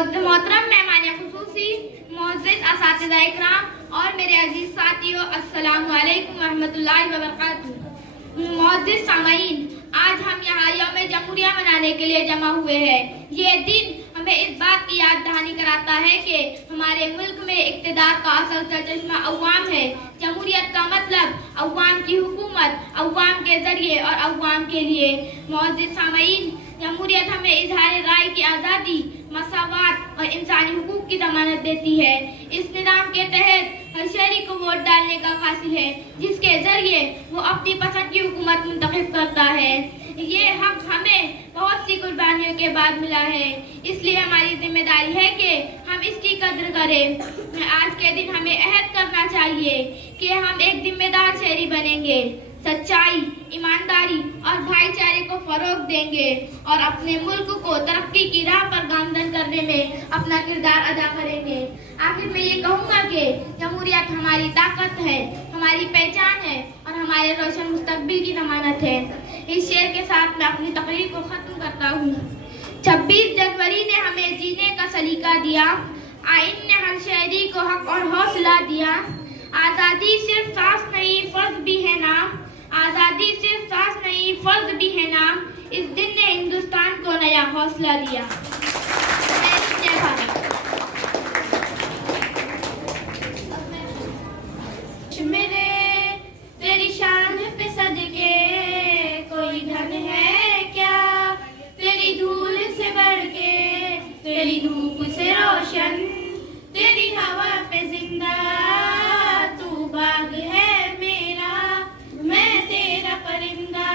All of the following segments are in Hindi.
मोहतरम मेहमान खुसूसी, मोअज़्ज़िज़ असातिज़ा इकराम और मेरे अजीज साथियों, अस्सलामु अलैकुम वरहमतुल्लाहि वबरकातुहू। मोअज़्ज़िज़ सामईन, आज हम यहाँ यौम जमहूरिया मनाने के लिए जमा हुए हैं। ये दिन हमें इस बात की याद दहानी कराता है कि हमारे मुल्क में इक़्तिदार का असल सरचश्मा अवाम है। जमहूरियत का मतलब अवाम की हुकूमत, अवाम के जरिए और अवाम के लिए। मोअज़्ज़िज़ सामईन, जमहूरियत हमें इज़हार राय की आज़ादी, मसावात और इंसानी हुकूक की ज़मानत देती है। इस निज़ाम के तहत हर शहरी को वोट डालने का हासिल है, जिसके जरिए वो अपनी पसंद की हुकूमत मुंतखब करता है। ये हक हमें बहुत सी कुर्बानियों के बाद मिला है, इसलिए हमारी जिम्मेदारी है कि हम इसकी कद्र करें। आज के दिन हमें अहद करना चाहिए कि हम एक जिम्मेदार शहरी बनेंगे, सच्चाई, ईमानदारी और भाईचारे को फरोग देंगे और अपने मुल्क को तरक्की की राह पर गामजन करने में अपना किरदार अदा करेंगे। आखिर में ये कहूँगा कि जमहूरियत हमारी ताकत है, हमारी पहचान है और हमारे रोशन मुस्तकबिल की ज़मानत है। इस शेर के साथ मैं अपनी तकरीर को ख़त्म करता हूँ। 26 जनवरी ने हमें जीने का सलीका दिया, आइन ने हर शहरी को हक और हौसला दिया। आज़ादी सिर्फ सांस नहीं, फर्ज भी है नाम। आज़ादी सिर्फ सांस नहीं, फर्ज भी है नाम। इस दिन ने हिंदुस्तान को नया हौसला दिया। जय भारत। मेरे तेरी शान पे सदके कोई धन है क्या, तेरी धूल से बढ़ के, तेरी धूप से रोशन, तेरी हवा पे जिंदा तू बाग है मेरा, मैं तेरा परिंदा।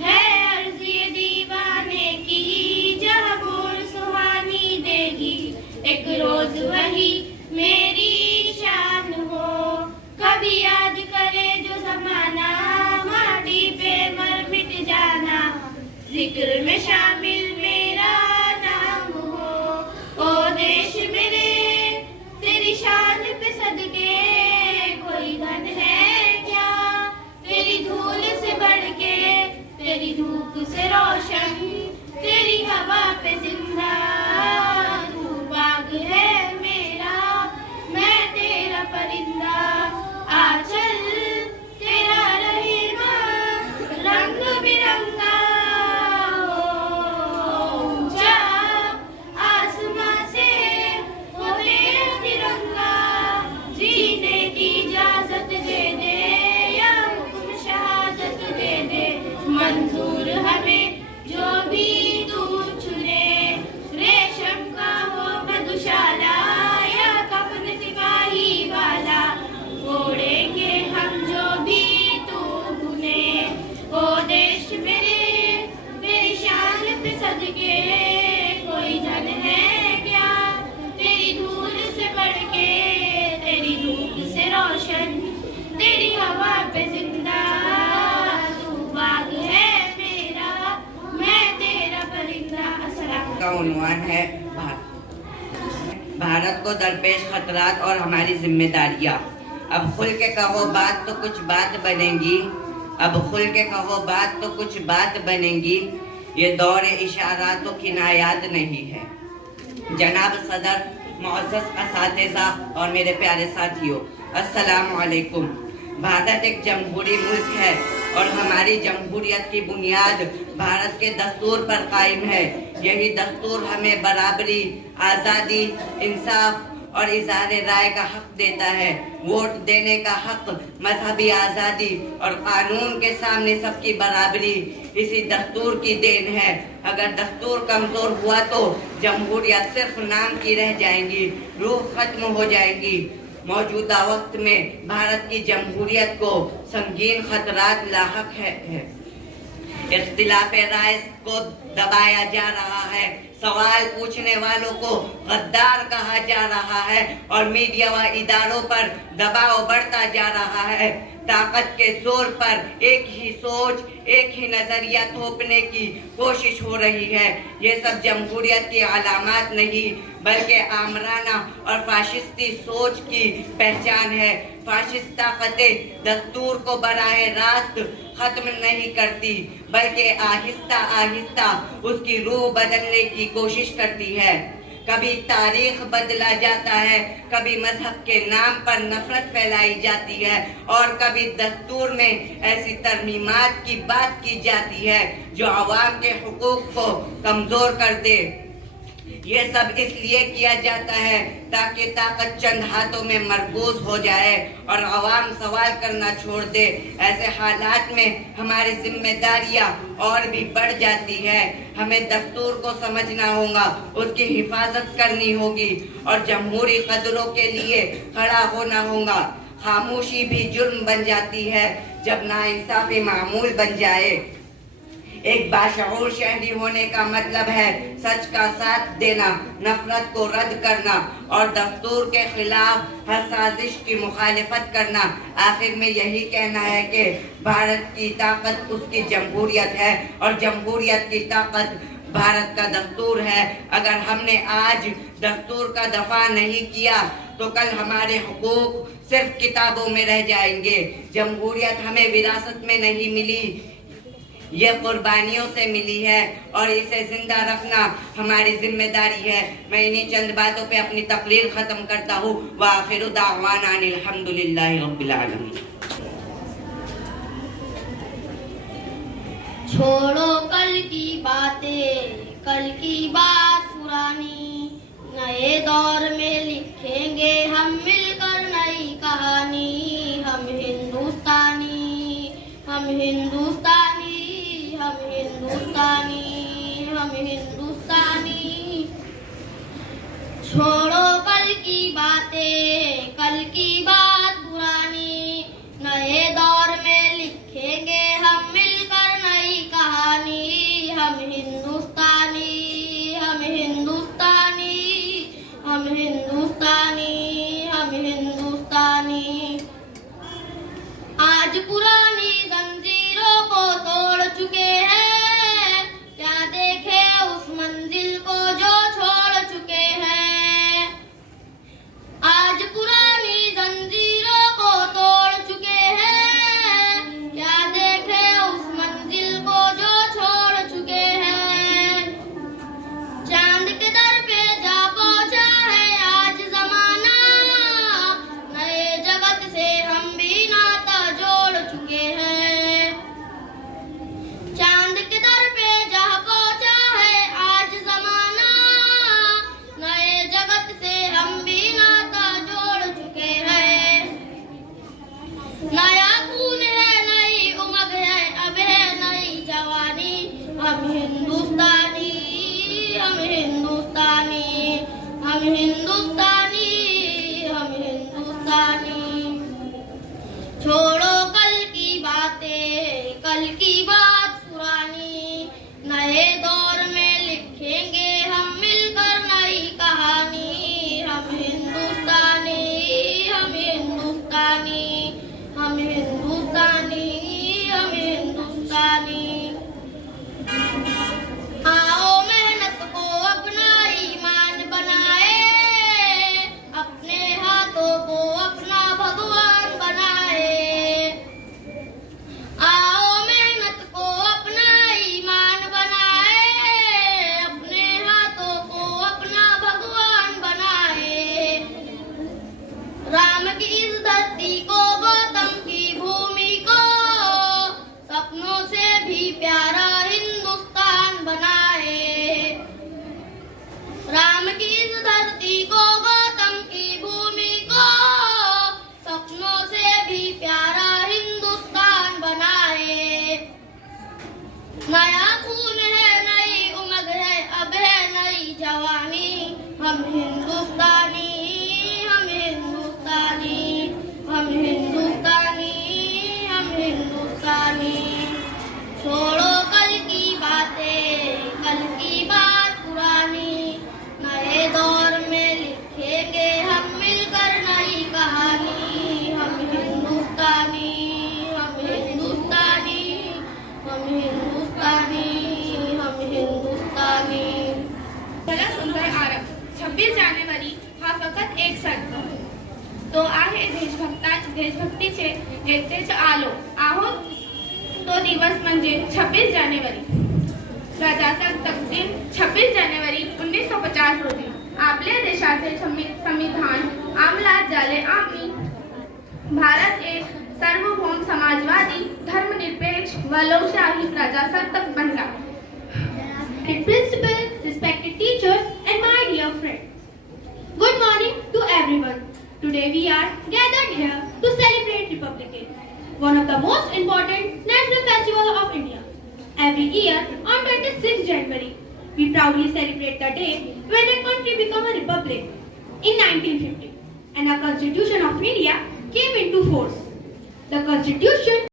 है अर्ज़ ये दीवाने की जहाँ बोल सुहानी देगी, एक रोज वही मेरी शान हो। कभी याद करे जो ज़माना, माटी पे मर मिट जाना, जिक्र में शामिल मेरा नाम हो। ओ देश मेरे तेरी शान पे सदके कोई धन है क्या, तेरी धूल से बढ़ के, तेरी धूप से रोशन, तेरी हवा पे जिंदा तू बाग है मेरा, मैं तेरा परिंदा। आचल तेरा रहेगा रंग बिरंगा, ऊंचा आसमां से हो तेरा तिरंगा। जीने की इजाजत दे दे या हुक्म शहादत दे दे, मंजूर हमें जो भी तू चुने। रेशम का हो मधुशाला या कफन सिपाही वाला, ओढ़ेंगे हम जो भी तू बुने। ओ देश मेरे तेरी शान पे सदके कोई धन है क्या, तेरी धूल से बढ़ के, तेरी धूप से रोशन, तेरी हवा पे जिंदा तू बाग है मेरा, मैं तेरा परिंदा। अस्सलाम का उन्वान है भारत को दरपेश खतरात और हमारी जिम्मेदारियाँ। अब खुल के कहो बात तो कुछ बात बनेगी, अब खुल के कहो बात तो कुछ बात बनेगी। ये दौर इशारात तो किनायात नहीं है। जनाब सदर, मुअज़्ज़ज़ असातिज़ा और मेरे प्यारे साथियों, अस्सलामु अलैकुम। भारत एक जमहूरी मुल्क है और हमारी जमहूरियत की बुनियाद भारत के दस्तूर पर कायम है। यही दस्तूर हमें बराबरी, आज़ादी, इंसाफ और इज़हार राय का हक देता है, वोट देने का हक, मजहबी आज़ादी और कानून के सामने सबकी बराबरी इसी दस्तूर की देन है। अगर दस्तूर कमज़ोर हुआ तो जमहूरियत सिर्फ नाम की रह जाएंगी, रूह खत्म हो जाएंगी। मौजूदा वक्त में भारत की जमहूरियत को संगीन खतरात लाहक है। इख्तिलाफ राय को दबाया जा रहा है, सवाल पूछने वालों को गद्दार कहा जा रहा है और मीडिया व इदारों पर दबाव बढ़ता जा रहा है। ताकत के जोर पर एक ही सोच, एक ही नजरिया थोपने की कोशिश हो रही है। ये सब जमहूरियत की अलामत नहीं बल्कि आमराना और फाशिस्ती सोच की पहचान है। फाशिस्ट ताकतें दस्तूर को बराह रास्त खत्म नहीं करती बल्कि आहिस्ता आहिस्ता उसकी रूह बदलने की कोशिश करती है। कभी तारीख बदला जाता है, कभी मजहब के नाम पर नफरत फैलाई जाती है और कभी दस्तूर में ऐसी तरमीमात की बात की जाती है जो अवाम के हुकूक को कमजोर कर दे। ये सब इसलिए किया जाता है ताकि ताकत चंद हाथों में मरकूज हो जाए और अवाम सवाल करना छोड़ दे। ऐसे हालात में हमारी जिम्मेदारियां और भी बढ़ जाती है। हमें दस्तूर को समझना होगा, उसकी हिफाजत करनी होगी और जमहूरी कदरों के लिए खड़ा होना होगा। खामोशी भी जुर्म बन जाती है जब नाइंसाफी मामूल बन जाए। एक बाशऊर शहरी होने का मतलब है सच का साथ देना, नफरत को रद्द करना और दस्तूर के खिलाफ हर साजिश की मुखालिफत करना। आखिर में यही कहना है कि भारत की ताकत उसकी जमहूरियत है और जमहूरियत की ताकत भारत का दस्तूर है। अगर हमने आज दस्तूर का दफा नहीं किया तो कल हमारे हुकूक सिर्फ किताबों में रह जाएंगे। जमहूरियत हमें विरासत में नहीं मिली, ये कुर्बानियों से मिली है और इसे जिंदा रखना हमारी जिम्मेदारी है। मैं इन्हीं चंद बातों पे अपनी तकरीर खत्म करता हूँ। व आखिरु दावाना अनिल हम्दुलिल्लाहि रब्बिल आलमीन। छोड़ो कल की बातें, कल की बात पुरानी, नए दौर में लिखेंगे हम मिलकर नई कहानी। हम हिंदुस्तानी, हम हिंदुस्तानी, हम हिंदुस्तानी, हम हिंदुस्तानी। छोड़ो कल की बातें, कल की बात पुरानी, नए दौर में लिखेंगे हम मिलकर नई कहानी। हम हिंदुस्तानी, हम हिंदुस्तानी, हम हिंदुस्तानी, हम हिंदुस्तानी। आज पुरानी जंजीरों को तोड़ चुके हैं, क्या देखे उस मंजिल को जो छोड़ चुके हैं। आज पुरानी जंजीरों को तोड़ चुके हैं, क्या देखे उस मंजिल को जो छोड़ चुके हैं। चांद के दर पे जा पहुंचा है आज जमाना, नए जगत से हम भी नाता जोड़ चुके हैं। चांद के दर पे जा पहुंचा है आज जमाना, नए जगत से हम भी नाता जोड़ चुके हैं। नया खून है, नई उमंग है, अब है नई जवानी। हम हिंदुस्तानी, हम हिंदुस्तानी, हम हिंदुस्तानी, हम हिंदुस्तानी। छोड़ो कल की बातें, कल की बात पुरानी, नए दौर में लिखेंगे हम मिलकर नई कहानी। हम हिंदुस्तानी, हम हिंदुस्तानी, हम हिंदुस्तानी, हम हिंदुस्तानी। आओ मेहनत को अपना ईमान बनाए, अपने हाथों को अपना भगवान बनाए। आओ मेहनत को अपना ईमान बनाए, अपने हाथों को अपना भगवान बनाए। राम की इस धरती को, गौतम की भूमि को, सपनों से भी प्यारा हिंदुस्तान बनाए। राम की इस धरती को, गौतम की भूमि को, सपनों से भी प्यारा हिंदुस्तान बनाए। नया खून है, नई उमंग है, अब है नई जवानी। हम हिंदुस्तानी, हम हिंदुस्तानी, हम हिंदुस्तानी, हम हिंदुस्तानी। छोड़ो कल की बातें, कल की बात पुरानी, नए दौर में लिखेंगे हम मिलकर नई कहानी। हम हिंदुस्तानी, हम हिंदुस्तानी, हम हिंदुस्तानी, हम हिंदुस्तानी। मला सुंदर आरब 26 जानेवारी हा फकत एक सण तो आहे देशभक्तीचे जेतेच आलो आहोत तो दिवस म्हणजे 26 जानेवारी प्रजासत्ताक दिन 26 जानेवारी 1950 रोजी आपल्या देशाचे संविधान अंमलात झाले आम्ही भारत एक सार्वभौम समाजवादी धर्मनिरपेक्ष व लोकशाही प्रजासत्ताक बनला. Respected principal, respected teachers, and my dear friends. Good morning to everyone. Today we are gathered here to celebrate Republic Day, one of the most important national festivals of India. Every year on 26 January, we proudly celebrate the day when our country became a republic in 1950 and our Constitution of India came into force. The Constitution